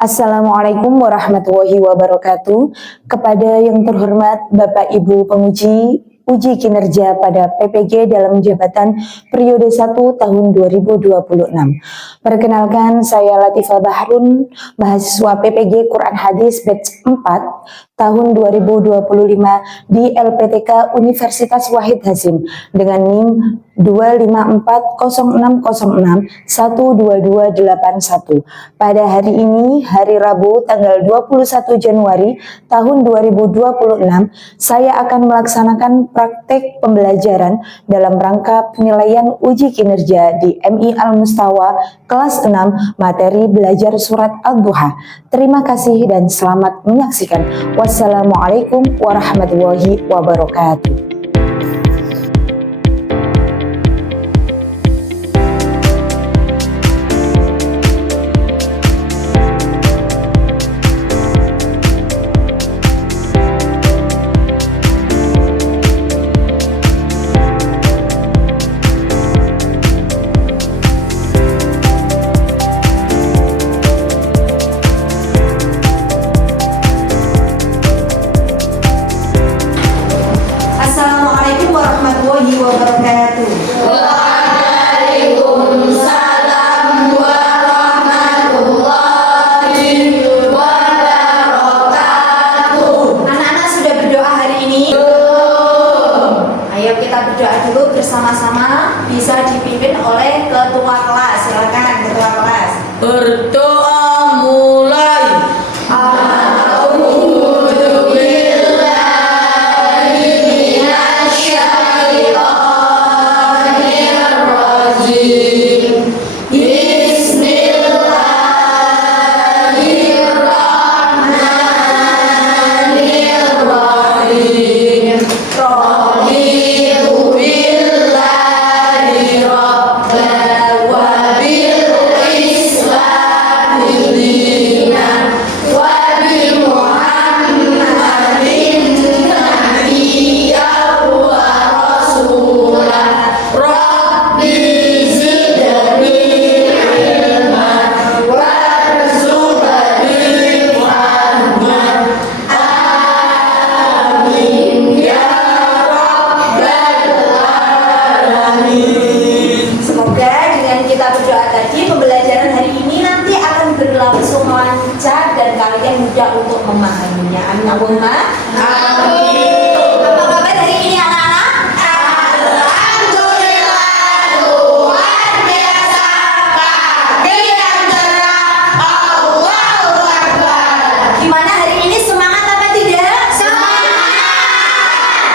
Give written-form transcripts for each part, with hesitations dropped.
Assalamualaikum warahmatullahi wabarakatuh. Kepada yang terhormat Bapak Ibu penguji uji kinerja pada PPG dalam jabatan periode 1 tahun 2026. Perkenalkan, saya Latifah Bahrun, mahasiswa PPG Quran Hadis batch 4 tahun 2025 di LPTK Universitas Wahid Hasim dengan NIM 2540606122281. Pada hari ini, hari Rabu tanggal 21 Januari tahun 2026, saya akan melaksanakan praktek pembelajaran dalam rangka penilaian uji kinerja di MI Al-Mustawa kelas 6 materi belajar surat Al-Duha. Terima kasih dan selamat menyaksikan. Wassalamualaikum warahmatullahi wabarakatuh. Assalamualaikum warahmatullahi wabarakatuh. Waalaikumsalam warahmatullahi wabarakatuh. Anak-anak sudah berdoa hari ini? Ayo kita berdoa dulu bersama-sama, bisa dipimpin oleh ketua kelas. Silakan ketua kelas. Berdoa mulai. Berlangsung lancar dan kalian mudah untuk memahaminya. Amin Allahumma. Amin. Apa kabar hari ini anak-anak? Alhamdulillah, luar biasa. Pagi yang cerah, Allahu Akbar. Gimana hari ini, semangat apa tidak? Semangat.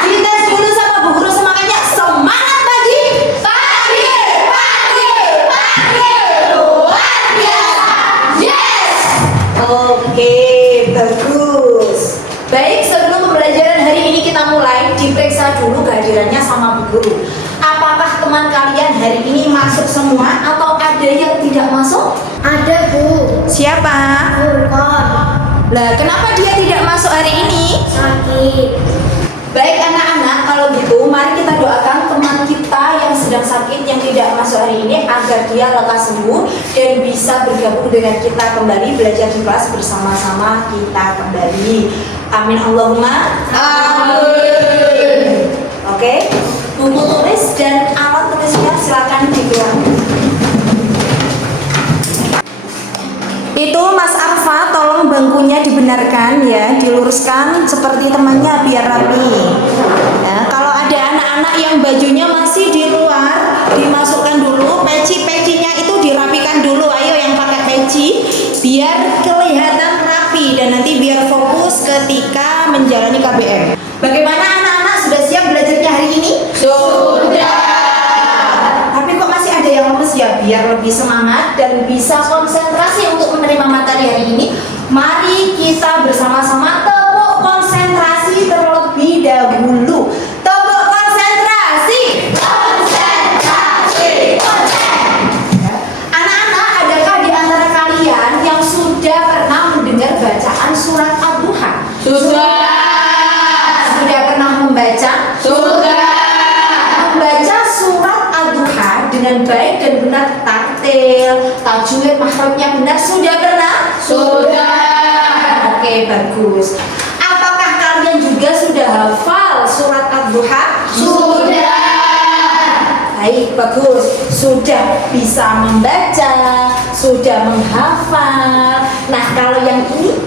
Dites dulu sama Bu Guru semangatnya. Semangat pagi. Pagi, luar biasa. Yes. Oke, bagus. Baik, sebelum pembelajaran hari ini kita mulai, diperiksa dulu kehadirannya sama Bu Guru. Apakah teman kalian hari ini masuk semua atau ada yang tidak masuk? Ada, Bu. Siapa? Furqan. Lah, kenapa dia tidak masuk hari ini? Sakit. Baik anak-anak, kalau gitu mari kita doakan teman kita yang sedang sakit, yang tidak masuk hari ini, agar dia lekas sembuh dan bisa bergabung dengan kita kembali belajar di kelas bersama-sama kita kembali. Amin Allahumma. Amin. Oke, buku tulis dan alat tulisnya silakan dikeluarkan. Itu Mas Arfa, tolong bangkunya dibenarkan ya, diluruskan seperti temannya biar rapi. Ya, kalau ada anak-anak yang bajunya masih di luar, dimasukkan dulu, peci-pecinya itu dirapikan dulu. Ayo yang pakai peci, biar kelihatan rapi dan nanti biar fokus ketika menjalani KBM. Bagaimana anak-anak, sudah siap belajarnya hari ini? Sudah. Tapi kok masih ada yang lemes ya? Biar lebih semangat dan bisa konsentrasi untuk menerima materi hari ini, mari kita bersama-sama tepuk konsentrasi terlebih dahulu. Tepuk konsentrasi. Anak-anak, adakah di antara kalian yang sudah pernah mendengar bacaan surat Al-Duha? Sudah. Sudah pernah membaca? Sudah. Membaca surat Al-Duha dengan baik dan benar tartil, tajwid, makhrajnya benar, sudah benar? Sudah. Oke, bagus. Apakah kalian juga sudah hafal surat Ad-Duha? Sudah. Baik, bagus. Sudah bisa membaca, sudah menghafal. Nah, kalau yang ini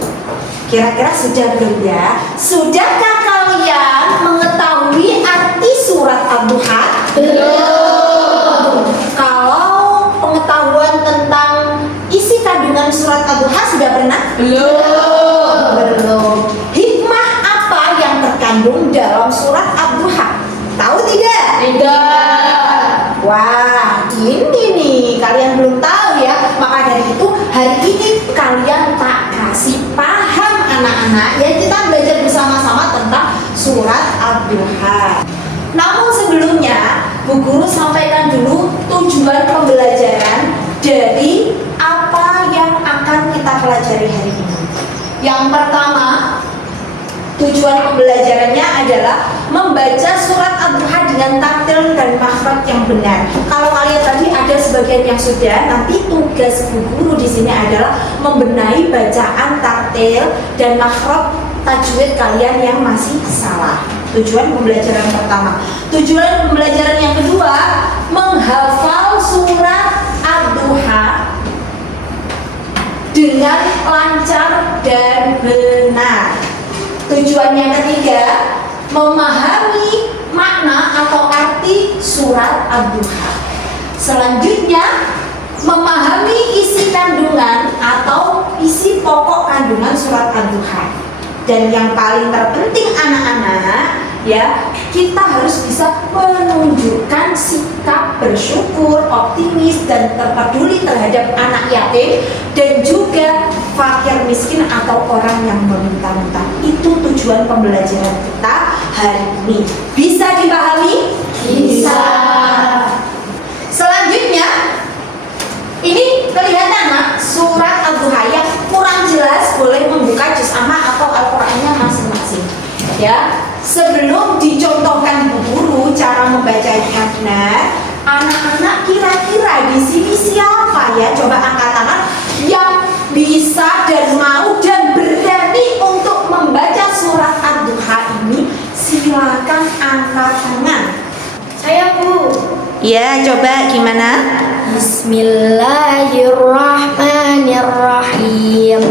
kira-kira sudah belum ya? Sudahkah kalian mengetahui arti surat Ad-Duha? Belum. Kalau pengetahuan tentang isi kandungan surat Ad-Duha sudah pernah? Belum. Belum. Hikmah apa yang terkandung dalam surat Ad-Duha? Tahu tidak? Tidak. Wah, ini nih kalian belum tahu ya. Maka dari itu hari ini kalian tak kasih paham anak-anak ya, kita belajar bersama-sama tentang surat Ad-Duha. Namun sebelumnya Bu Guru sampaikan dulu tujuan pembelajaran dari apa yang akan kita pelajari hari ini. Yang pertama, tujuan pembelajarannya adalah membaca surat Ad-Duha dengan tartil dan makhraj yang benar. Kalau kalian tadi ada sebagian yang sudah, nanti tugas Bu Guru di sini adalah membenahi bacaan tartil dan makhraj tajwid kalian yang masih salah. Tujuan pembelajaran pertama. Tujuan pembelajaran yang kedua, menghafal surat Ad-Duha dengan lancar dan benar. Tujuan yang ketiga, memahami makna atau arti surat Ad-Duha. Selanjutnya, memahami isi kandungan atau isi pokok kandungan surat Ad-Duha. Dan yang paling terpenting anak-anak, ya, kita harus bisa menunjukkan sikap bersyukur, optimis, dan terpeduli terhadap anak yatim dan juga fakir miskin atau orang yang meminta-minta. Itu tujuan pembelajaran kita hari ini. Bisa dipahami? Bisa. Selanjutnya, ini kelihatan nak surat Ad-Duha. Yang kurang jelas boleh membuka juz amma atau Al-Qur'annya masing-masing. Ya, sebelum dicontohkan Bu Guru cara membacanya benar, anak-anak kira-kira di sini siapa ya? Coba angkat tangan yang bisa dan mau dan berani untuk membaca surat Ad-Duha ini. Silakan angkat tangan. Saya Bu. Ya, coba gimana? Bismillahirrahmanirrahim.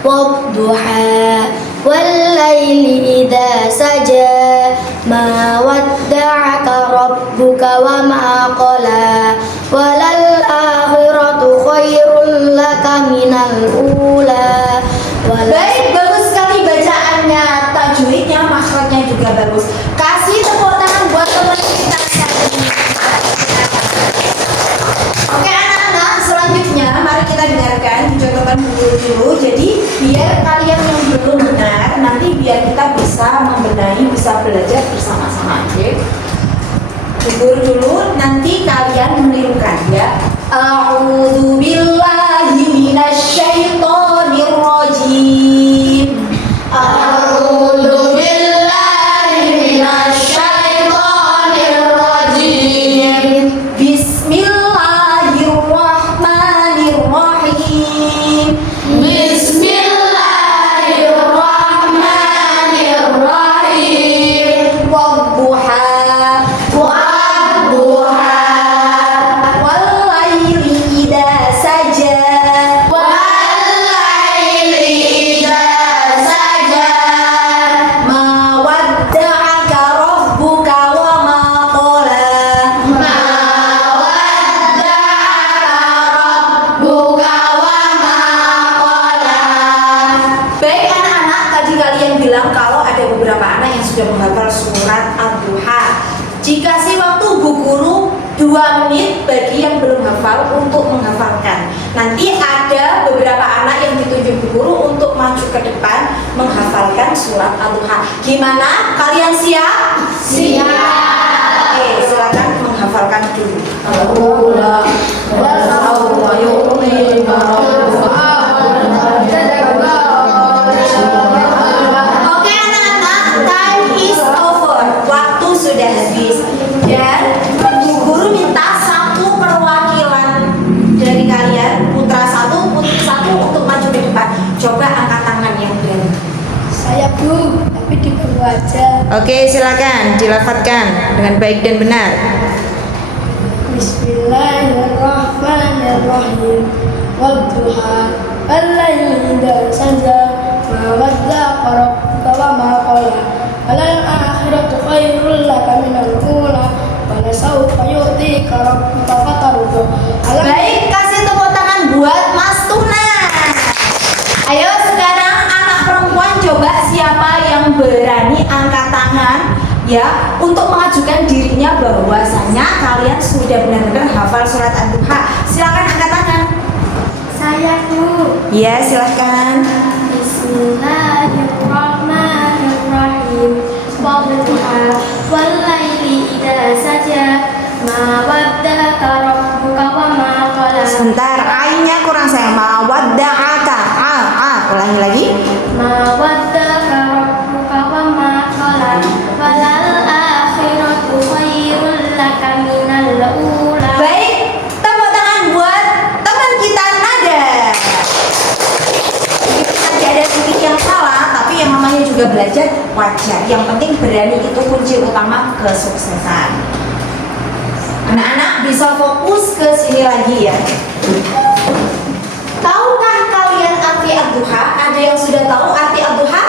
Wadduha wallaili idza saja ma wadda'aka rabbuka wa ma qala walal akhiratu khairul laka minal ula. Baik, bagus sekali bacaannya, tajwidnya, makhrajnya juga bagus. Kasih tepuk tangan buat teman kita yang ini. Oke anak-anak, selanjutnya mari kita dengarkan dicontohkan dulu. Jadi biar kalian yang belum benar, nanti biar kita bisa membenahi, bisa belajar bersama-sama. Oke? Gugur dulu, nanti kalian menirukan ya. A'udzu billahi minasyaitonir rajim. A'udzu billahi minasyaitonir rajim. Bismillahirrahmanirrahim. Bismillahirrahmanirrahim. Wadduha Wadduha wallaili idza saja. wallaili idza saja Ma wadda'aka rabbuka wa ma qala. ma wadda'aka rabbuka wa ma qala. Baik anak-anak, tadi kalian bilang kalau ada beberapa anak yang sudah menghafal surat Ad-Duha. Jika kasih waktu Bu Guru 2 menit bagi yang belum hafal untuk menghafalkan. Nanti ada beberapa anak yang ditunjuk Bu Guru untuk maju ke depan menghafalkan surat Ad-Duha. Gimana? Kalian siap? Siap. Oke, silakan menghafalkan dulu. Oke anak-anak, time is over. Waktu sudah habis. Dan Bu Guru minta satu perwakilan Oke, silakan dilafadzkan dengan baik dan benar. Bismillahirrahmanirrahim. Wadduha wal-laili idza saja ma wadda'aka rabbuka wa ma qala. Walal akhiratu khairul laka minal ula wa lasawfa yu'tika rabbuka fatarda. Baik, kasih tepuk tangan buat Mas Tuna. Ayo sekarang anak perempuan coba siapa yang berani angkat tangan ya untuk mengajukan dirinya bahwasanya kalian sudah benar-benar hafal surat Ad-Duha. Silakan angkat tangan. Saya Bu. Ya, silakan. Bismillahirrahmanirrahim. Wadduha wal-laili idza saja ma wadda'aka rabbuka wa ma qala. Sebentar, ainnya kurang saya. Mawadda'aka. Ulangi lagi. Ma wadda'aka rabbuka wa ma qala. Walal akhiratu khairul laka minal ula. Baik, tepuk tangan buat teman kita Nada. Tadi ada sedikit yang salah, tapi yang namanya juga belajar wajar. Yang penting berani itu kunci utama kesuksesan. Anak-anak bisa fokus ke sini lagi ya. Tahukah kalian arti Ad-Duha? Ada yang sudah tahu arti Ad-Duha?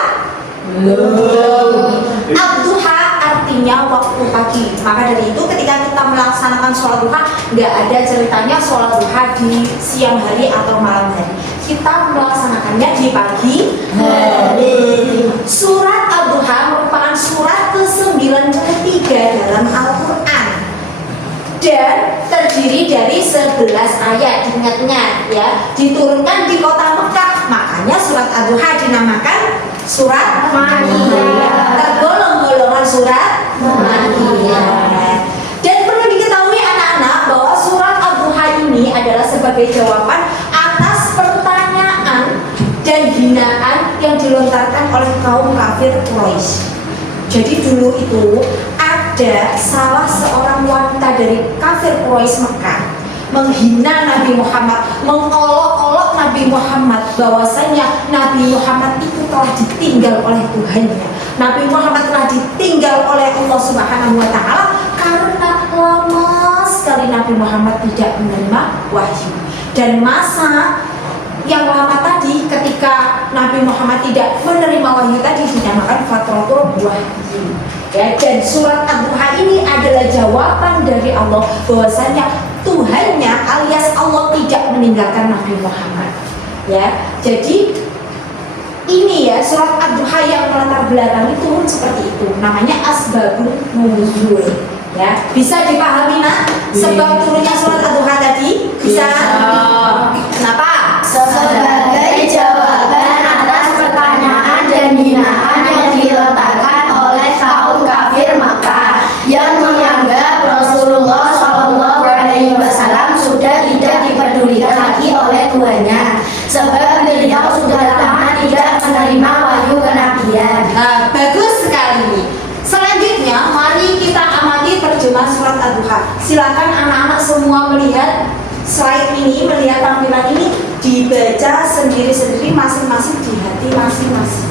Belum. Ad-Duha artinya waktu pagi. Maka dari itu ketika kita melaksanakan sholat duha, nggak ada ceritanya sholat duha di siang hari atau malam hari. Kita melaksanakannya di pagi hari. Surat Ad-Duha merupakan surat ke-93 dalam Al-Quran dan terdiri dari 11 ayat. Ingat-ingat ya, diturunkan di kota Mekah, makanya surat Ad-Duha dinamakan surat Makkiyah, tergolong golongan surat Makkiyah. Dan perlu diketahui anak-anak bahwa surat Ad-Duha ini adalah sebagai jawaban atas pertanyaan dan hinaan yang dilontarkan oleh kaum kafir Quraisy. Jadi dulu itu ada salah seorang wanita dari kafir Quraisy Mekah menghina Nabi Muhammad, mengolok-olok Nabi Muhammad bahwasanya Nabi Muhammad itu telah ditinggal oleh Tuhannya. Nabi Muhammad telah ditinggal oleh Allah Subhanahu wa taala karena lama sekali Nabi Muhammad tidak menerima wahyu. Dan masa yang lama tadi ketika Nabi Muhammad tidak menerima wahyu tadi dinamakan fatratul wahyu. Ya, dan surat Ad-Duha ini adalah jawaban dari Allah bahwasanya Tuhannya alias Allah tidak meninggalkan Nabi Muhammad. Ya, jadi ini ya surat Ad-Duha yang melatar belakangi turun seperti itu. Namanya asbabun nuzul. Ya, bisa dipahami nak sebab turunnya surat Ad-Duha tadi? Bisa. Kenapa? Sebagai jawaban atas pertanyaan dan hinaan yang dilontarkan oleh kaum kafir Makkah yang menganggap Rasulullah SAW sudah tidak dipedulikan lagi oleh Tuhannya, sebab beliau sudah lama tidak menerima wahyu kenabian. Nah, bagus sekali. Selanjutnya, mari kita amati terjemah surat Ad-Duha. Silakan anak-anak semua melihat slide ini, melihat tampilan ini, dibaca sendiri-sendiri masing-masing di hati masing-masing.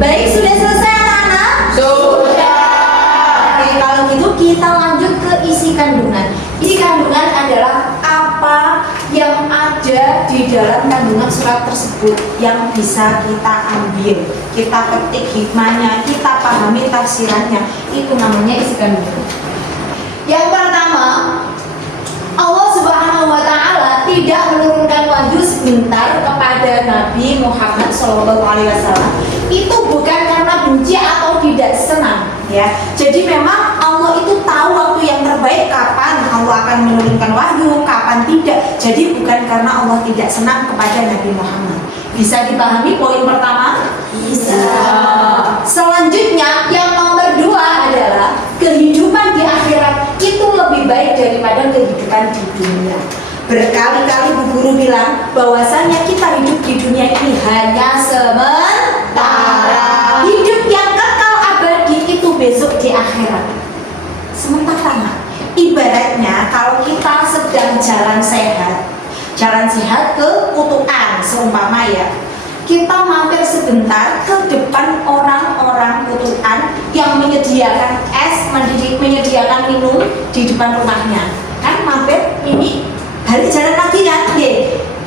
Baik, sudah selesai anak-anak? Sudah. Oke, kalau gitu kita lanjut ke isi kandungan. Isi kandungan adalah apa yang ada di dalam kandungan surat tersebut yang bisa kita ambil, kita petik hikmahnya, kita pahami tafsirannya. Itu namanya isi kandungan. Yang pertama, Allah Subhanahu wa taala tidak menurunkan wahyu sebentar kepada Nabi Muhammad SAW. Itu bukan karena benci atau tidak senang, ya. Jadi memang Allah itu tahu waktu yang terbaik kapan Allah akan menurunkan wahyu, kapan tidak. Jadi bukan karena Allah tidak senang kepada Nabi Muhammad. Bisa dipahami poin pertama? Bisa. Selanjutnya yang nomor 2 adalah kehidupan di akhirat itu lebih baik daripada kehidupan di dunia. Berkali-kali Bu Guru bilang bahwasanya kita hidup di dunia ini hanya sementara. Hidup yang kekal abadi itu besok di akhirat. Sementara ibaratnya kalau kita sedang jalan sehat ke kutukan seumpama ya. kita mampir sebentar ke depan orang-orang butuhan yang menyediakan es, menyediakan minum di depan rumahnya. Kan mampir, ini hari jalan lagi kan,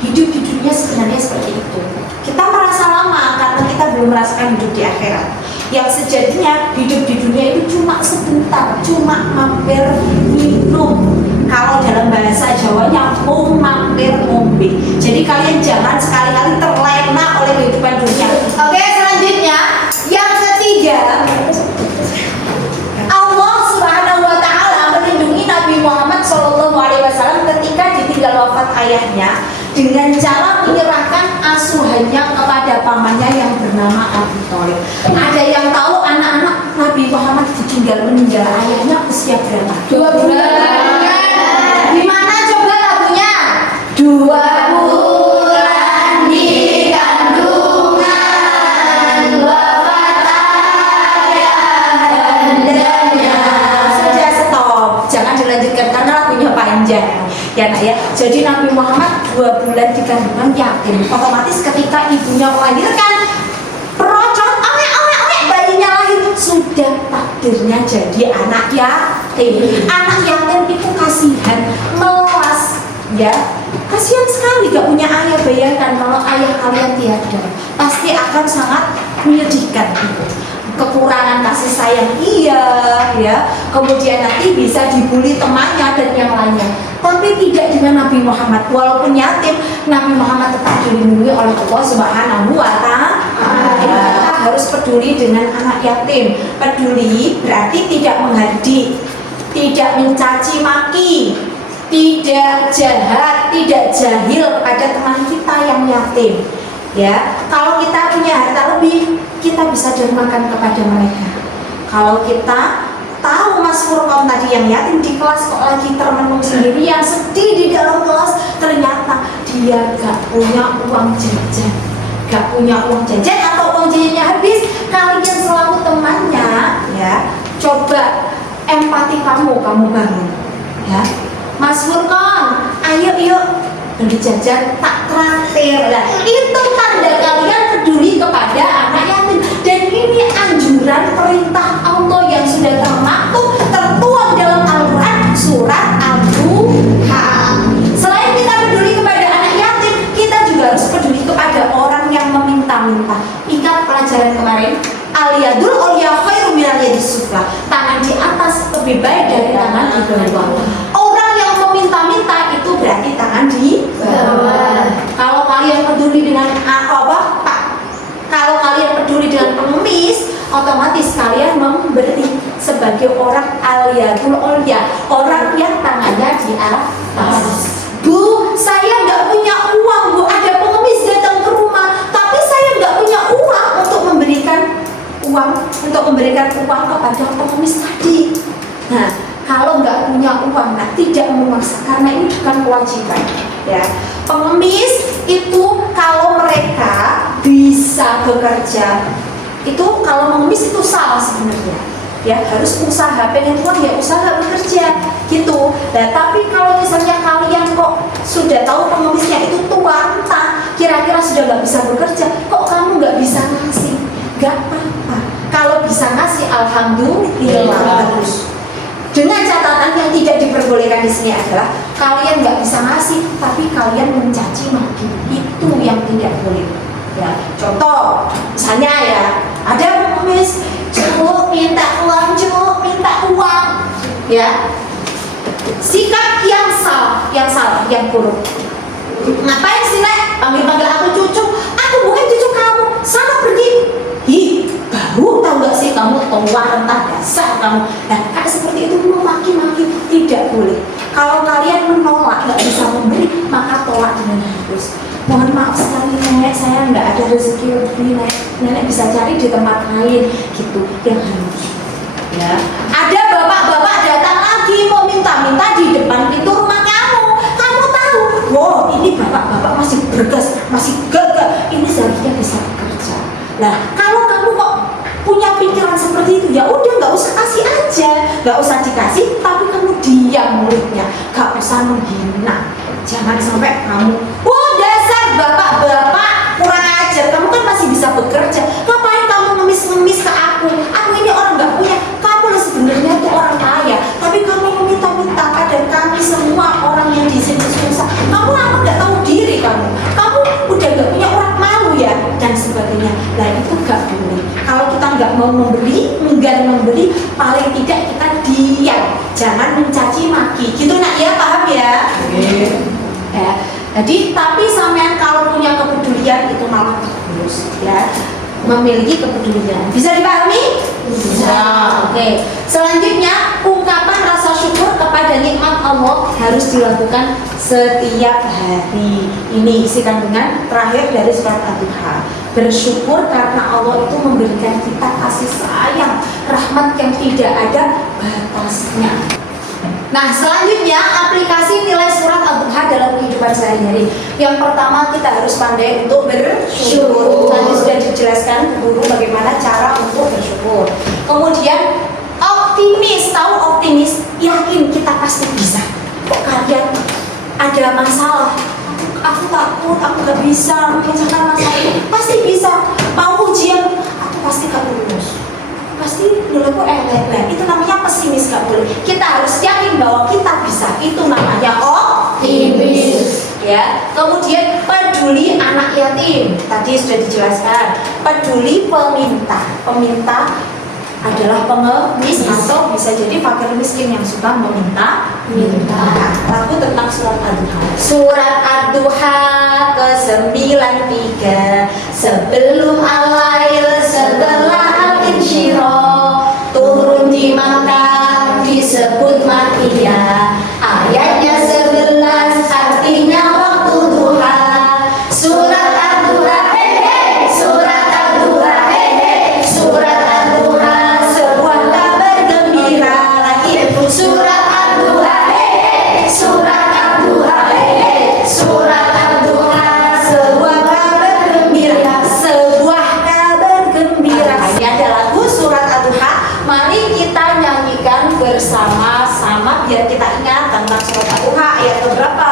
hidup di dunia sebenarnya seperti itu. Kita merasa lama karena kita belum merasakan hidup di akhirat. Yang sejatinya hidup di dunia itu cuma sebentar, cuma mampir minum. Kalau dalam bahasa Jawanya mampir ngombe. Jadi kalian jangan sekali-kali terlena oleh kehidupan dunia. Oke, selanjutnya yang ketiga, Allah Subhanahu wa taala melindungi Nabi Muhammad SAW ketika ditinggal wafat ayahnya dengan cara menyerahkan asuhannya kepada pamannya yang bernama Abu Thalib. Ada yang tahu anak-anak Nabi Muhammad meninggal ayahnya usia berapa? 2 bulan. Gimana coba lagunya? 2 bulan di kandungan wafat ayahnya. Sudah stop, jangan dilanjutkan karena lagunya panjang ya nak ya. Jadi Nabi Muhammad 2 bulan di kandungan yatim. Otomatis ketika ibunya melahirkan, perocot, bayinya lahir, sudah takdirnya jadi anak yatim. Anak yatim itu kasihan, melas ya. Kasihan sekali gak punya ayah. Bayangkan kalau ayah kalian tiada, pasti akan sangat menyedihkan. Kekurangan kasih sayang ya, kemudian nanti bisa dibully temannya dan yang lainnya. Tapi tidak dengan Nabi Muhammad. Walaupun yatim, Nabi Muhammad tetap dilindungi oleh Allah Subhanahu wa taala. Kita harus peduli dengan anak yatim. Peduli berarti tidak menghardik, tidak mencaci maki, tidak jahat, tidak jahil pada teman kita yang yatim. Ya, kalau kita punya harta lebih, kita bisa dermakan kepada mereka. Kalau kita tahu Mas Furqan tadi yang yatim di kelas kok lagi termenung sendiri, yang sedih di dalam kelas, ternyata dia gak punya uang jajan, atau uang jajannya habis. Kalian selalu temannya, ya, coba empati kamu bangun, ya. Mas Furqan, ayo yuk beli jajan, tak traktir. Nah, itu tanda kalian peduli kepada anak yatim. Dan ini anjuran perintah Allah yang sudah termaktub, tertuang dalam Al-Quran surat Al-Duha. Selain kita peduli kepada anak yatim, kita juga harus peduli kepada orang yang meminta-minta. Ingat pelajaran kemarin, al-yadul ulya khairu minal yadis sufla. Tangan di atas lebih baik dari tangan di bawah. Orang yang meminta-minta itu berarti tangan di bawah. Kalau kalian peduli dengan kalau kalian peduli dengan pengemis, otomatis kalian memberi sebagai orang al-yadul ulya, orang yang tangannya di atas. Bu, saya nggak punya uang, Bu. Ada pengemis datang ke rumah, tapi saya nggak punya uang untuk memberikan uang kepada pengemis tadi. Nah, kalau nggak punya uang, tidak memaksa karena ini bukan kewajiban. Ya, pengemis itu kalau mereka bisa bekerja, itu kalau mengemis itu salah sebenarnya. Ya, harus usaha, pengen uang ya usaha bekerja gitu. Nah, tapi kalau misalnya kalian kok sudah tahu pengemisnya itu tua renta, kira-kira sudah nggak bisa bekerja, kok kamu nggak bisa ngasih? Nggak apa-apa. Kalau bisa ngasih, alhamdulillah bagus. Dengan catatan yang tidak diperbolehkan di sini adalah kalian nggak bisa ngasih, tapi kalian mencaci maki, itu yang tidak boleh. Ya, contoh, misalnya ya, ada pengemis, Cuk, minta uang, ya. Sikap yang salah, yang buruk. Ngapain sih, Nek? Panggil aku cucu? Aku bukan cucu kamu. Sana pergi. Baru tahu gak sih kamu tua rentah dasar kamu. Nah, kayak seperti itu memaki-maki tidak boleh. Kalau kalian menolak gak bisa memberi, maka tolak dengan halus. Mohon maaf sekali Nenek, saya nggak ada rezeki lebih, Nenek bisa cari di tempat lain gitu, yang halus. Ya, ada bapak-bapak datang lagi mau minta-minta di depan pintu rumah kamu. Kamu tahu, wow ini bapak-bapak masih bergas, masih gagah, ini seharusnya bisa bekerja. Nah, kalau kamu kok punya pikiran seperti itu, ya udah nggak usah kasih aja, nggak usah dikasih, tapi kamu diam mulutnya, nggak usah menghina. Jangan sampai kamu, dasar bapak-bapak kurang ajar, kamu bisa bekerja. Ngapain kamu ngemis-ngemis ke aku? Aku ini orang nggak punya. Kamu lah sebenarnya tuh orang kaya, tapi kamu meminta-minta pada kami semua orang yang di sini susah. Kamu apa nggak tahu diri kamu? Kamu udah nggak punya orang malu ya dan sebagainya. Nah itu nggak boleh. Kalau kita nggak mau membeli, enggan membeli, paling tidak kita diam. Jangan mencaci maki. Gitu nak ya, paham ya? Ya. Jadi tapi sampean kalau punya kepedulian itu malah bagus ya. Memiliki kepedulian. Bisa dipahami? Bisa. Oke. Selanjutnya, ungkapan rasa syukur kepada nikmat Allah harus dilakukan setiap hari. Ini isi kandungan terakhir dari surat Al-Duha. Bersyukur karena Allah itu memberikan kita kasih sayang, rahmat yang tidak ada batasnya. Nah, selanjutnya aplikasi nilai surat Al-Duha dalam kehidupan sehari-hari. Yang pertama, kita harus pandai untuk bersyukur. Tadi sudah dijelaskan guru bagaimana cara untuk bersyukur. Kemudian optimis, tahu optimis, yakin kita pasti bisa. Kok kalian ada masalah? Aku takut, aku nggak bisa menyelesaikan masalah ini. Pasti bisa. Mau ujian, aku pasti gak lulus. Pasti nilaiku elek. Itu namanya pesimis, gak boleh. Kita harus yakin bahwa kita bisa. Itu namanya optimis. Ya. Kemudian peduli anak yatim. Tadi sudah dijelaskan. Peduli peminta. Peminta adalah pengemis atau bisa jadi fakir miskin yang suka meminta. Lalu tentang surat Ad-Duha. Surat Ad-Duha ke-93 sebelum al-lail setelah al-insyirah turun di Makkah disebut Makkiyah. Ayatnya 11 artinya waktu duha. Surat Ad-Duha surat Ad-Duha surat Ad-Duha sebuah kabar gembira lagi. Surat Ad-Duha surat Ad-Duha surat Ad-Duha sebuah kabar gembira, sebuah kabar gembira. Ini ada lagu surat Ad-Duha. Mari kita nyanyikan bersama-sama biar kita ingat tentang surat Ad-Duha, ayat berapa,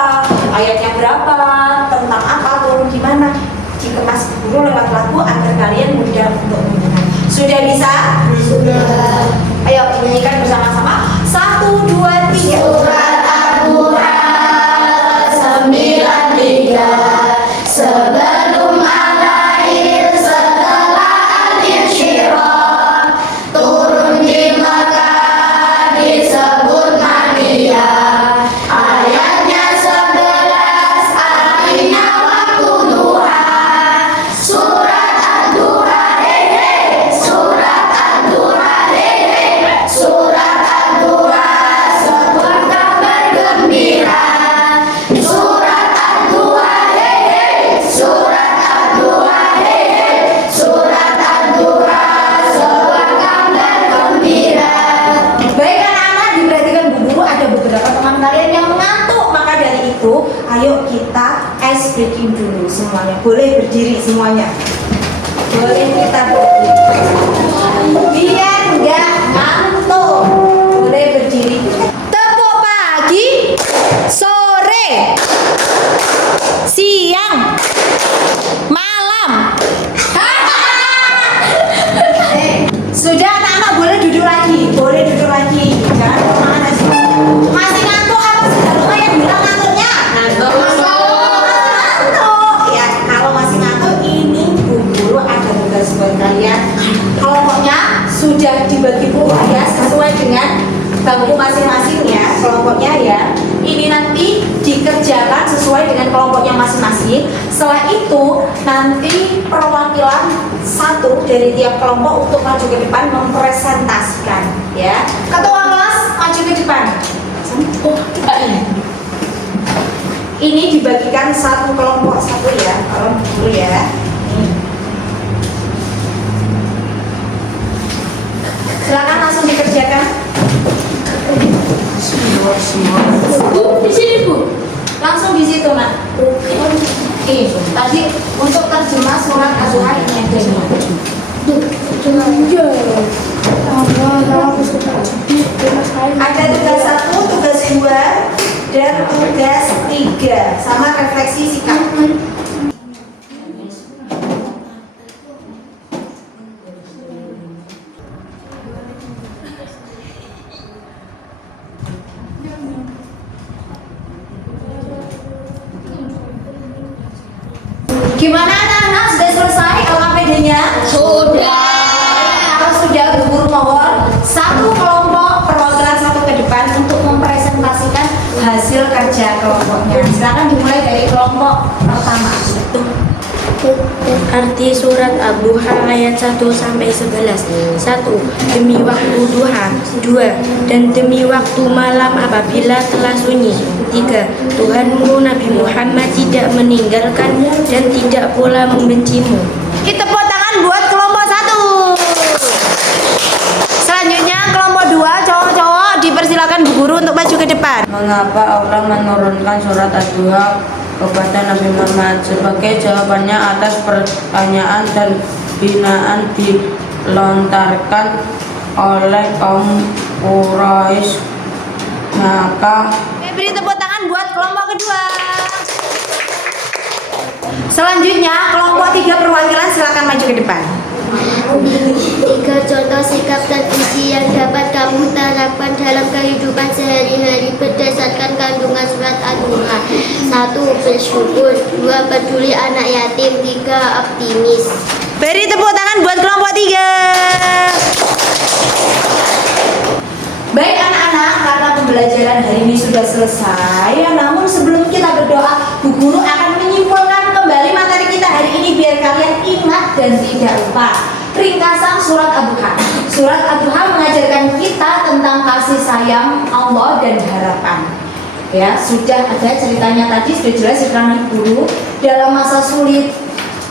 ayatnya berapa, tentang apa, turun di mana. Dikemas guru lewat lagu agar kalian mudah untuk mendengar. Sudah bisa? Sudah. Ayo nyanyikan bersama-sama. 1, 2, 3. Surat Ad-Duha 93 sebelum al-lail setelah al-insyirah turun di Makkah disebut Makkiyah. Ayatnya 11 artinya waktu duha. Surat Ad-Duha surat Ad-Duha surat Ad-Duha sebuah kabar gembira. Surat Ad-Duha surat Ad-Duha surat Ad-Duha sebuah kabar gembira. Baik anak-anak, diperhatikan Bu Guru, ada beberapa teman kalian yang mengantuk. Maka dari itu, ayo kita ice breaking dulu semuanya. Boleh berdiri semuanya. Boleh kita berdiri. Biar nggak ngantuk. Boleh berdiri. Tepuk pagi, sore, siang, malam. Sudah anak-anak boleh duduk lagi, boleh duduk lagi. Jangan kemana sih? Masih ngantuk apa sudah lumayan bilang ngantuknya? Ngantuk. Ya kalau masih ngantuk ini Bu Guru ada tugas buat kalian. Kelompoknya sudah dibagi pula ya sesuai dengan bangku masing-masing ya kelompoknya ya. Ini nanti dikerjakan sesuai dengan kelompoknya masing-masing. Setelah itu nanti perwakilan satu dari tiap kelompok untuk maju ke depan mempresentasikan ya. Ketua kelas maju ke depan. Ini dibagikan satu kelompok satu ya, kalau dulu ya. Silakan langsung dikerjakan. Bu, di sini Bu. Langsung di situ nak. Tadi untuk terjemah surat Ad-Duha ini ada ada tugas 1, tugas 2, dan tugas 3 sama refleksi sikap. Satu kelompok perwakilan satu ke depan untuk mempresentasikan hasil kerja kelompoknya. Silakan dimulai dari kelompok pertama. Arti surat Ad-Duha ayat 1 sampai 11. 1. Demi waktu duha. 2. Dan demi waktu malam apabila telah sunyi. 3. Tuhanmu Nabi Muhammad tidak meninggalkan dan tidak pula membencimu. Kita tepuk tangan buat kelompok 1. Selanjutnya kelompok 2 cowok-cowok dipersilakan Bu Guru untuk maju ke depan. Mengapa Allah menurunkan surat Ad-Duha kepada Nabi Muhammad? Sebagai jawabannya atas pertanyaan dan binaan dilontarkan oleh kaum Quraisy, maka Beri tepuk tangan buat kelompok kedua. Selanjutnya kelompok 3 perwakilan silakan maju ke depan. 3 contoh sikap dan isi yang dapat kamu terapkan dalam kehidupan sehari-hari berdasarkan kandungan surat Ad-Duha. 1. Bersyukur. 2. Peduli anak yatim. 3. Optimis. Beri tepuk tangan buat kelompok 3. Baik anak-anak, karena pembelajaran hari ini sudah selesai, namun sebelum kita berdoa, Bu Guru akan menyimpulkan kembali materi kita hari ini biar kalian ingat dan tidak lupa. Ringkasan surat Ad-Duha. Surat Ad-Duha mengajarkan kita tentang kasih sayang Allah dan harapan. Ya, sudah ada ceritanya tadi, sudah jelas diterangkan Guru. Dalam masa sulit,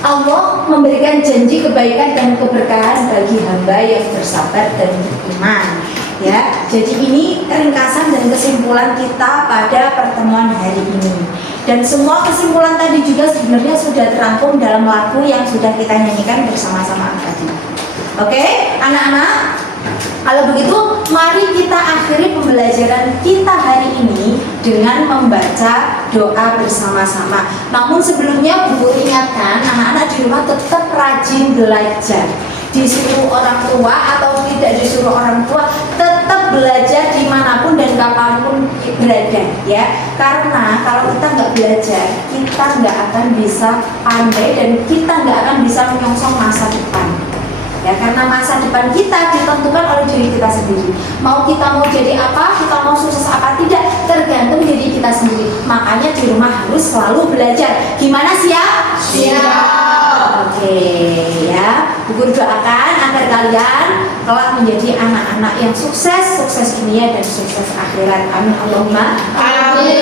Allah memberikan janji kebaikan dan keberkahan bagi hamba yang bersabar dan beriman. Ya, jadi ini ringkasan dan kesimpulan kita pada pertemuan hari ini. Dan semua kesimpulan tadi juga sebenarnya sudah terangkum dalam lagu yang sudah kita nyanyikan bersama-sama tadi. Oke, anak-anak. Kalau begitu, mari kita akhiri pembelajaran kita hari ini dengan membaca doa bersama-sama. Namun sebelumnya Bu Guru ingatkan, anak-anak di rumah tetap rajin belajar. Disuruh orang tua atau tidak disuruh orang tua, tetap belajar dimanapun dan kapanpun berada, ya. Karena kalau kita nggak belajar, kita nggak akan bisa pandai dan kita nggak akan bisa menyongsong masa depan. Ya, karena masa depan kita ditentukan oleh diri kita sendiri. Mau kita mau jadi apa, kita mau sukses apa tidak, tergantung diri kita sendiri. Makanya di rumah harus selalu belajar. Gimana, siap? Siap. Oke, ya. Bu Guru doakan agar kalian kelak menjadi anak-anak yang sukses, sukses dunia dan sukses akhirat. Amin Allahumma. Amin.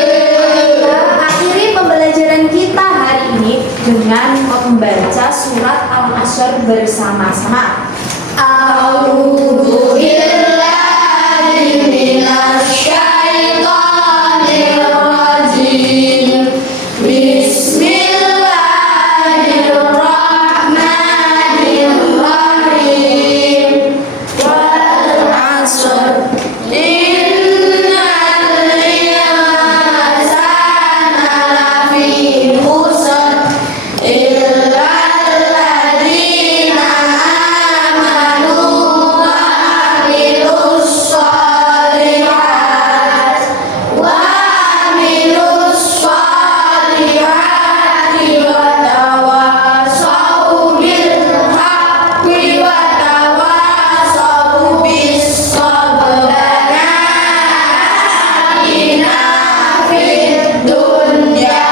Akhiri pembelajaran kita hari ini dengan membaca surat Al-Hasyr bersama-sama. A'udzu billahi minasy syaithanir rajim. Bismillahirrahmanirrahim. Wal 'ashr. Innal insana lafi khusr illa alladzina amanu wa amilus shalihat wa amilus shalihati wa tawassaw bil haqqi wa tawassaw bis sabr. Atina fid dunya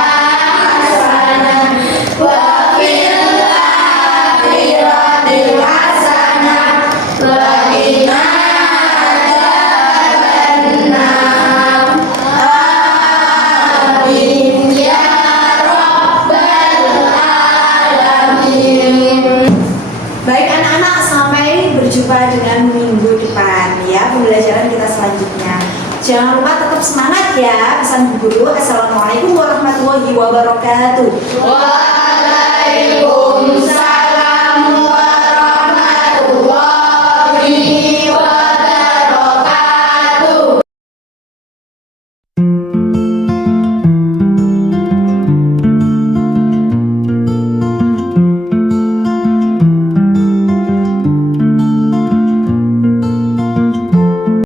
hasanah wa fil akhirati hasanah wa qina adzabannar. Amin ya rabbal alamin. Baik anak-anak, sampai berjumpa dengan minggu depan ya, pembelajaran kita selanjutnya. Jangan lupa tetap semangat ya. Pesan Bu Guru, Assalamualaikum warahmatullahi wabarakatuh. Waalaikumsalam.